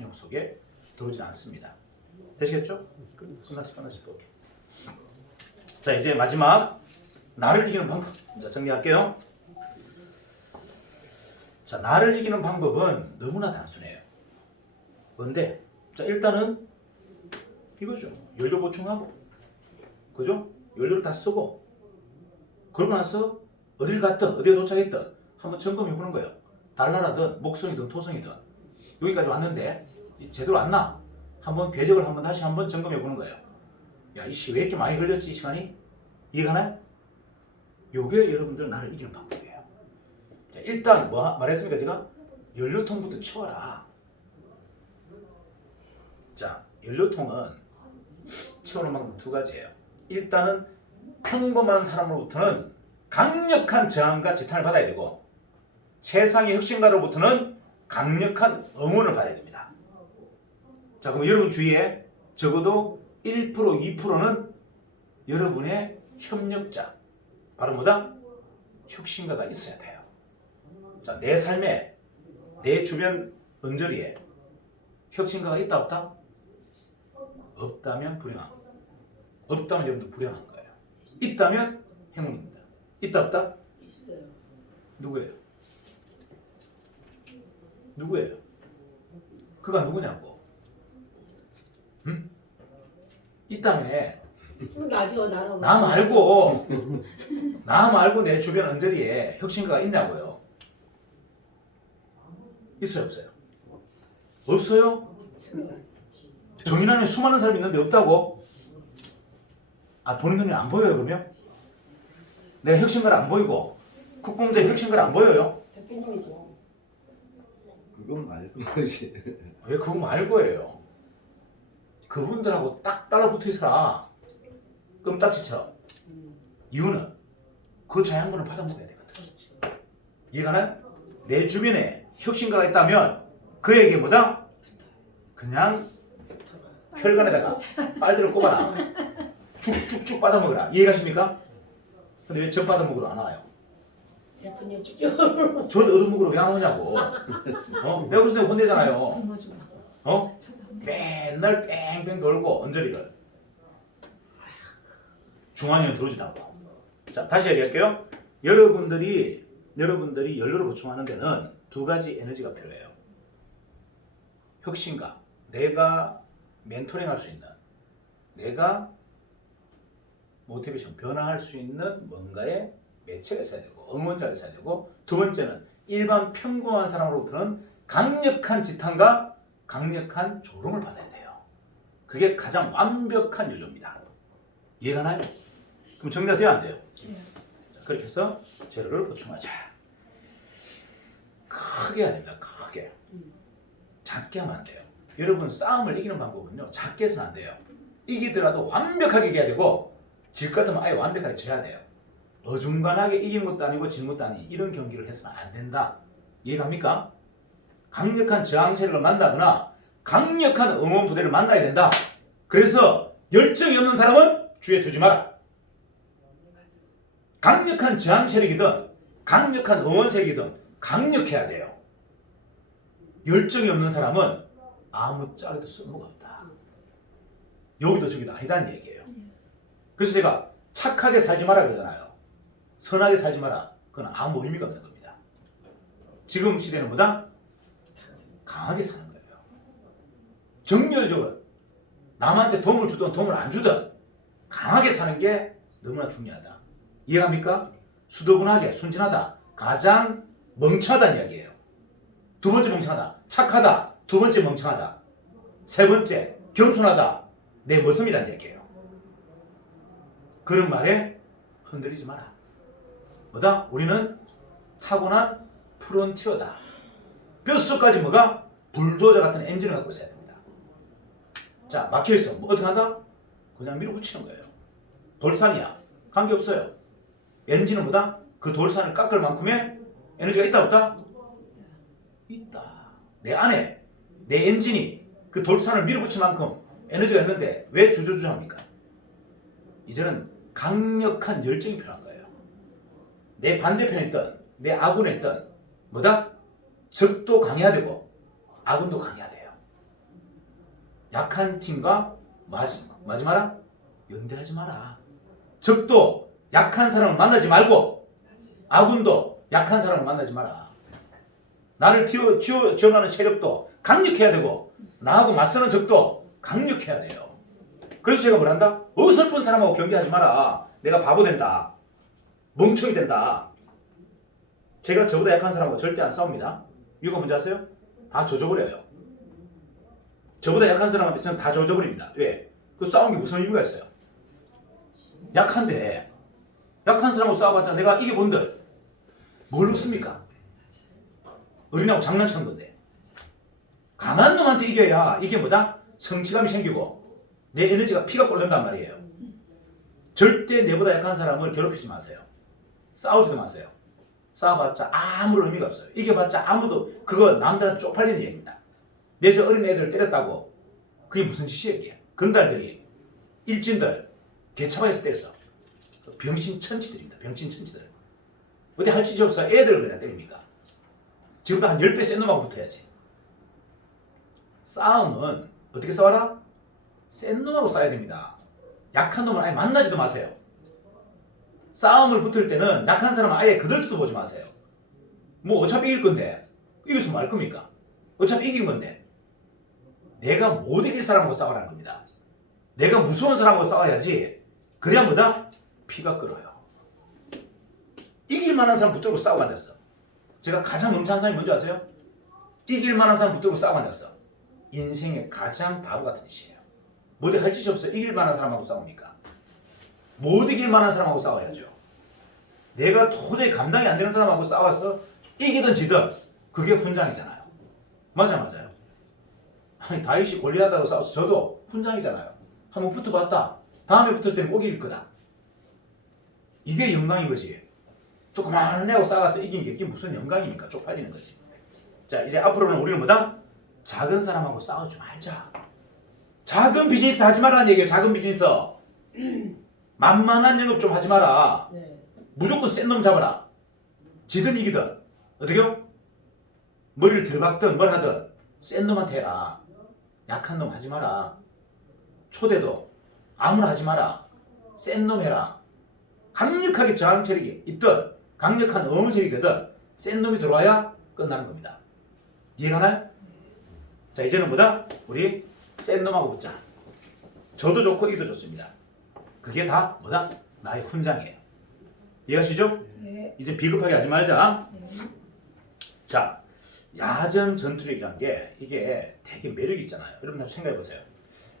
영역 속에 들어오지 않습니다. 되시겠죠? 끝났어, 끝났어. 오케이. 자 이제 마지막 나를 이기는 방법. 자 정리할게요. 자 나를 이기는 방법은 너무나 단순해요. 뭔데? 자 일단은 이거죠. 연료 보충하고, 그죠? 연료를 다 쓰고, 그러고 나서 어딜 갔든 어디에 도착했든 한번 점검해 보는 거예요. 달나라든 목성이든 토성이든 여기까지 왔는데 이 제대로 왔나? 한번 궤적을 한번 다시 한번 점검해 보는 거예요. 야, 이씨 왜 이렇게 많이 걸렸지 이 시간이? 이해가나요? 요게 여러분들 나를 이기는 방법이에요. 자, 일단 뭐 하- 말했습니까 제가? 연료통부터 채워라. 자, 연료통은 채우는 방법 두 가지예요. 일단은 평범한 사람으로부터는 강력한 저항과 지탄을 받아야 되고 세상의 혁신가로부터는 강력한 응원을 받아야 됩니다. 자, 그럼 여러분 주위에 적어도 1% 2%는 여러분의 협력자, 바로 뭐다? 혁신가가 있어야 돼요. 자, 내 삶에 내 주변 언저리에 혁신가가 있다 없다? 없다면 불행한 거. 없다면 여러분들 불행한 거예요. 있다면 행운입니다. 있다 없다? 있어요. 누구예요? 누구예요? 그가 누구냐고? 응? 나중에 나랑 나 말고 나 말고 내 주변 언저리에 혁신가가 있냐고요? 있어요 없어요? 없어요? 정인환에 수많은 사람이 있는데 없다고? 아 본인 눈에 안 보여요 그러면? 내가 혁신가를 안 보이고 국공자 혁신가를 안 보여요? 대표님이죠. 그건 말고지. 왜 그거 말고예요? 그분들하고 딱 달라붙어 있어라. 껌딱지처럼. 이유는 그 자양분을 받아먹어야 되거든. 그렇죠. 이해가 나요? 내 주변에 혁신가가 있다면 그에게 뭐다? 그냥 혈관에다가 빨대를 꼽아라. 쭉쭉쭉 받아먹어라. 이해가십니까? 근데 왜 전 받아먹으러 안 와요? 대표님 쭉쭉. 전 얻어먹으러 왜안 오냐고. 어? 그래서 내가 혼내잖아요. 어? 맨날 뺑뺑 돌고 언저리를 중앙에는 들어오지도 않고 자 다시 얘기할게요 여러분들이 여러분들이 연료를 보충하는 데는 두 가지 에너지가 필요해요 혁신가 내가 멘토링 할 수 있는 내가 모티베이션 변화할 수 있는 뭔가의 매체가 있어야 되고 응원자가 있어야 되고 두 번째는 일반 평범한 사람으로부터는 강력한 지탄과 강력한 조롱을 받아야 돼요. 그게 가장 완벽한 연료입니다. 이해가 나요? 그럼 정리가 돼야 안 돼요? 자, 그렇게 해서 재료를 보충하자. 크게 해야 됩니다. 크게. 작게 하면 안 돼요. 여러분 싸움을 이기는 방법은요. 작게 해서는 안 돼요. 이기더라도 완벽하게 이겨야 되고 질 것 같으면 아예 완벽하게 져야 돼요. 어중간하게 이긴 것도 아니고 진 것도 아니 이런 경기를 해서는 안 된다. 이해갑니까? 강력한 저항 세력을 만나거나 강력한 응원 부대를 만나야 된다. 그래서 열정이 없는 사람은 주위에 두지 마라. 강력한 저항 세력이든 강력한 응원 세력이든 강력해야 돼요. 열정이 없는 사람은 아무 짝에도 쓸모가 없다. 여기도 저기도 아니다는 얘기예요. 그래서 제가 착하게 살지 마라 그러잖아요. 선하게 살지 마라. 그건 아무 의미가 없는 겁니다. 지금 시대는 뭐다? 강하게 사는 거예요. 정열적으로 남한테 도움을 주든 도움을 안 주든 강하게 사는 게 너무나 중요하다. 이해갑니까? 수도분하게 순진하다. 가장 멍청하다는 이야기예요. 두 번째 멍청하다. 착하다. 두 번째 멍청하다. 세 번째 겸손하다. 내 모습이라는 얘기예요. 그런 말에 흔들리지 마라. 뭐다? 우리는 타고난 프론티어다. 뼛속까지 뭐가? 불도저 같은 엔진을 갖고 있어야 됩니다. 자, 막혀있어. 뭐 어떻게 한다? 그냥 밀어붙이는 거예요. 돌산이야. 관계없어요. 엔진은 뭐다? 그 돌산을 깎을 만큼의 에너지가 있다 없다? 있다. 내 안에 내 엔진이 그 돌산을 밀어붙인 만큼 에너지가 있는데 왜 주저주저합니까? 이제는 강력한 열정이 필요한 거예요. 내 반대편에 있던 내 아군에 있던 뭐다? 적도 강해야 되고 아군도 강해야 돼요. 약한 팀과 마지, 마지 마라 연대하지 마라 적도 약한 사람을 만나지 말고 아군도 약한 사람을 만나지 마라 나를 튀어, 튀어, 지원하는 세력도 강력해야 되고 나하고 맞서는 적도 강력해야 돼요 그래서 제가 뭘 한다? 어설픈 사람하고 경계하지 마라 내가 바보 된다 멍청이 된다 제가 저보다 약한 사람하고 절대 안 싸웁니다 이유가 뭔지 아세요? 다 져줘버려요 저보다 약한 사람한테 저는 다 져줘버립니다 왜? 그 싸운 게 무슨 의미가 있어요? 약한데 약한 사람하고 싸워봤자 내가 이겨본들 뭘 웃습니까? 어린아이하고 장난치는 건데 강한 놈한테 이겨야 이게 뭐다? 성취감이 생기고 내 에너지가 피가 끓는단 말이에요 절대 내보다 약한 사람을 괴롭히지 마세요 싸우지도 마세요. 싸워봤자 아무런 의미가 없어요. 이겨봤자 아무도 그거 남들한테 쪽팔리는 얘기입니다. 내 저 어린 애들을 때렸다고 그게 무슨 이게 건달들이. 일진들. 개차반에서 때려서. 병신 천치들입니다. 병신 천치들. 어디 할 짓이 없어. 애들을 그냥 때립니까? 지금도 한 10배 센 놈하고 붙어야지. 싸움은 어떻게 싸워라? 센 놈하고 싸워야 됩니다. 약한 놈을 아예 만나지도 마세요 싸움을 붙을 때는 약한 사람은 아예 그들도 보지 마세요 뭐 어차피 이길 건데 이겼으면 말 겁니까? 어차피 이긴 건데 내가 못 이길 사람하고 싸우라는 겁니다 내가 무서운 사람하고 싸워야지 그래야 뭐다? 피가 끓어요 이길 만한 사람 붙들고 싸우고 앉았어 제가 가장 멍청한 사람이 뭔지 아세요? 이길 만한 사람 붙들고 싸우고 앉았어 인생의 가장 바보 같은 짓이에요 뭐든 할 짓이 없어요 이길 만한 사람하고 싸웁니까? 못 이길 만한 사람하고 싸워야죠. 내가 도저히 감당이 안 되는 사람하고 싸워서 이기든 지든 그게 훈장이잖아요. 맞아 맞아요. 아니 다윗이 골리앗하고 싸워서 저도 훈장이잖아요. 한번 붙어봤다. 다음에 붙을 때는 꼭 이길 거다. 이게 영광인 거지. 조그마한 애하고 싸워서 이긴 게 무슨 영광입니까? 쪽팔리는 거지. 자 이제 앞으로는 우리는 뭐다? 작은 사람하고 싸우지 말자. 작은 비즈니스 하지 말라는 얘기예요 작은 비즈니스 만만한 영업 좀 하지 마라 네. 무조건 센 놈 잡아라. 지든 이기든 어떻게요? 머리를 들박든 뭘 하든 센 놈한테 해라. 약한 놈 하지 마라. 초대도 아무나 하지 마라. 센 놈 해라. 강력하게 저항 체력이 있든 강력한 어음색이 되든 센 놈이 들어와야 끝나는 겁니다. 이해가 나요? 자 이제는 뭐다? 우리 센 놈하고 붙자. 저도 좋고 이도 좋습니다. 그게 다 뭐다? 나의 훈장이에요. 이해가시죠? 네. 이제 비겁하게 하지 말자. 네. 자, 야전 전투력이란 게 이게 되게 매력 있잖아요. 여러분 한번 생각해 보세요.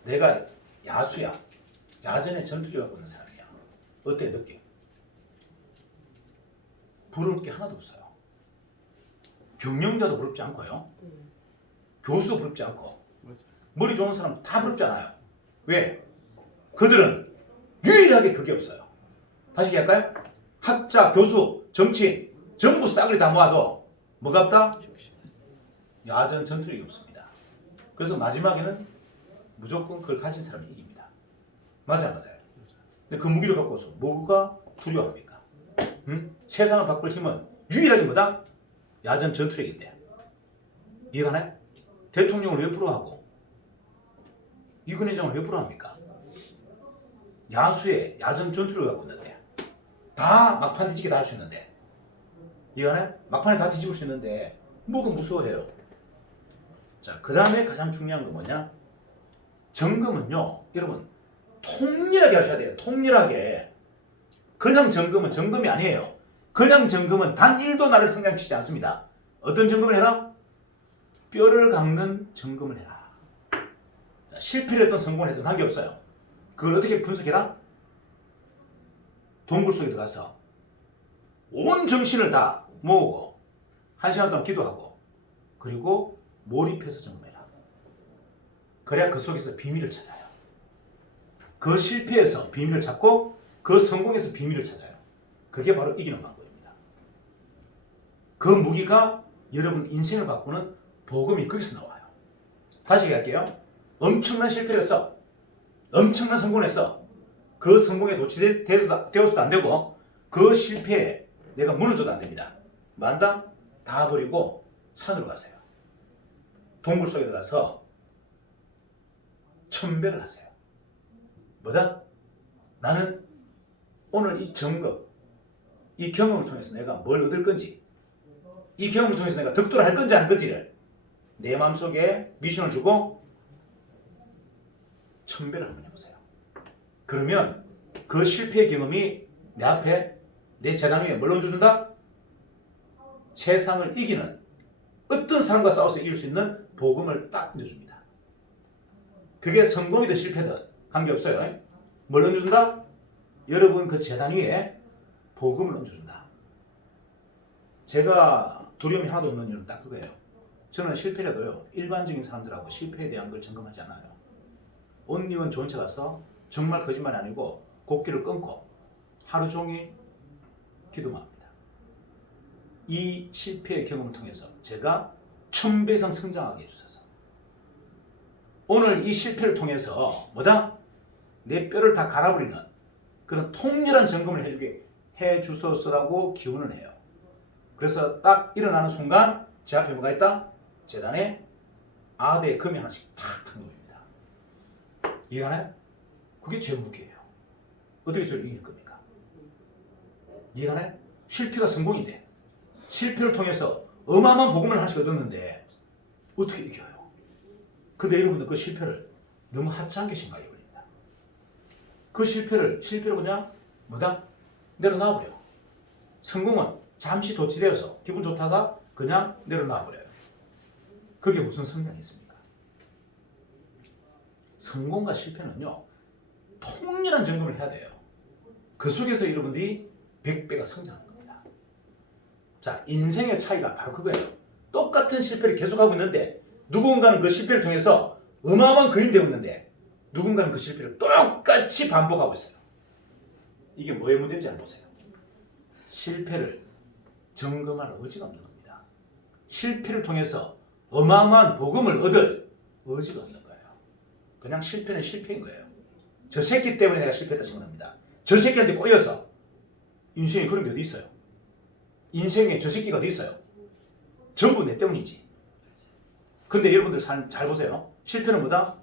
내가 야수야. 야전에 전투력 갖고 있는 사람이야. 어때 느낌? 부러울 게 하나도 없어요. 경영자도 부럽지 않고요. 음. 교수도 부럽지 않고 머리 좋은 사람 다 부럽지 않아요. 왜? 그들은 유일하게 그게 없어요. 다시 얘기할까요? 학자, 교수, 정치인 전부 싸그리 다 모아도 뭐가 없다? 야전 전투력이 없습니다. 그래서 마지막에는 무조건 그걸 가진 사람이 이깁니다. 맞아요, 맞아요. 근데 그 무기를 갖고서 뭐가 두려워합니까? 응? 세상을 바꿀 힘은 유일하게 뭐다? 야전 전투력인데. 이해가나요? 대통령을 왜 부러워하고 이근 회장을 왜 부러워합니까? 야수의 야전 전투력을 갖고 있는데 다 막판 뒤지게 다 할 수 있는데 이해가나요? 막판에 다 뒤집을 수 있는데 뭐가 무서워해요? 자, 그 다음에 가장 중요한 건 뭐냐? 점검은요, 여러분, 통렬하게 하셔야 돼요. 통렬하게. 그냥 점검은 점검이 아니에요. 그냥 점검은 단 1도 나를 성장시키지 않습니다. 어떤 점검을 해라? 뼈를 깎는 점검을 해라. 자, 실패를 했든 성공을 했든 관계없어요. 그걸 어떻게 분석해라? 동굴 속에 들어가서 온 정신을 다 모으고 한 시간 동안 기도하고 그리고 몰입해서 점검해라. 그래야 그 속에서 비밀을 찾아요. 그 실패에서 비밀을 찾고 그 성공에서 비밀을 찾아요. 그게 바로 이기는 방법입니다. 그 무기가 여러분 인생을 바꾸는 복음이 거기서 나와요. 다시 얘기할게요. 엄청난 실패를 했어. 엄청난 성공을 했어. 그 성공에 도취되어서도 안 되고 그 실패에 내가 무너져도 안 됩니다. 만다 다 버리고 산으로 가세요. 동굴 속에 들어가서 첨배를 하세요. 뭐다? 나는 오늘 이 점검, 이 경험을 통해서 내가 뭘 얻을 건지, 이 경험을 통해서 내가 덕도를 할 건지 안 건지를 내 마음속에 미션을 주고 첨배를 한번 해보세요. 그러면 그 실패의 경험이 내 앞에 내 재단 위에 뭘 얹어준다? 세상을 이기는 어떤 사람과 싸워서 이길 수 있는 복음을 딱 얹어줍니다. 그게 성공이든 실패든 관계없어요. 뭘 얹어준다? 여러분 그 재단 위에 복음을 얹어준다. 제가 두려움이 하나도 없는 이유는 딱 그거예요. 저는 실패라도요 일반적인 사람들하고 실패에 대한 걸 점검하지 않아요. 좋은 차 가서 정말 거짓말이 아니고 곡기를 끊고 하루 종일 기도만 합니다. 이 실패의 경험을 통해서 제가 천배 이상 성장하게 해주셔서 오늘 이 실패를 통해서 뭐다? 내 뼈를 다 갈아버리는 그런 통렬한 점검을 해주게 해주소서라고 기원을 해요. 그래서 딱 일어나는 순간 제 앞에 뭐가 있다? 재단에 아대의 금이 하나씩 탁탁 놓입니다. 이해가나요? 그게 제 무기예요. 어떻게 저를 이길 겁니까? 이해가나요? 실패가 성공인데 실패를 통해서 어마어마한 복음을 하나씩 얻었는데 어떻게 이겨요? 근데 여러분들 그 실패를 너무 하찮게 생각해 버립니다. 그 실패를 실패로 그냥 뭐다 내려놔 버려. 성공은 잠시 도취되어서 기분 좋다가 그냥 내려놔 버려요. 그게 무슨 성장이 있습니까? 성공과 실패는요 통렬한 점검을 해야 돼요. 그 속에서 여러분들이 100배가 성장하는 겁니다. 자, 인생의 차이가 바로 그거예요. 똑같은 실패를 계속하고 있는데 누군가는 그 실패를 통해서 어마어마한 그림 되고 있는데 누군가는 그 실패를 똑같이 반복하고 있어요. 이게 뭐의 문제인지 잘 보세요. 실패를 점검할 의지가 없는 겁니다. 실패를 통해서 어마어마한 복음을 얻을 의지가 없는 거예요. 그냥 실패는 실패인 거예요. 저 새끼 때문에 내가 실패했다 생각합니다. 저 새끼한테 꼬여서 인생에 그런 게 어디 있어요? 인생에 저 새끼가 어디 있어요? 전부 내 때문이지. 근데 여러분들 잘, 잘 보세요. 실패는 뭐다?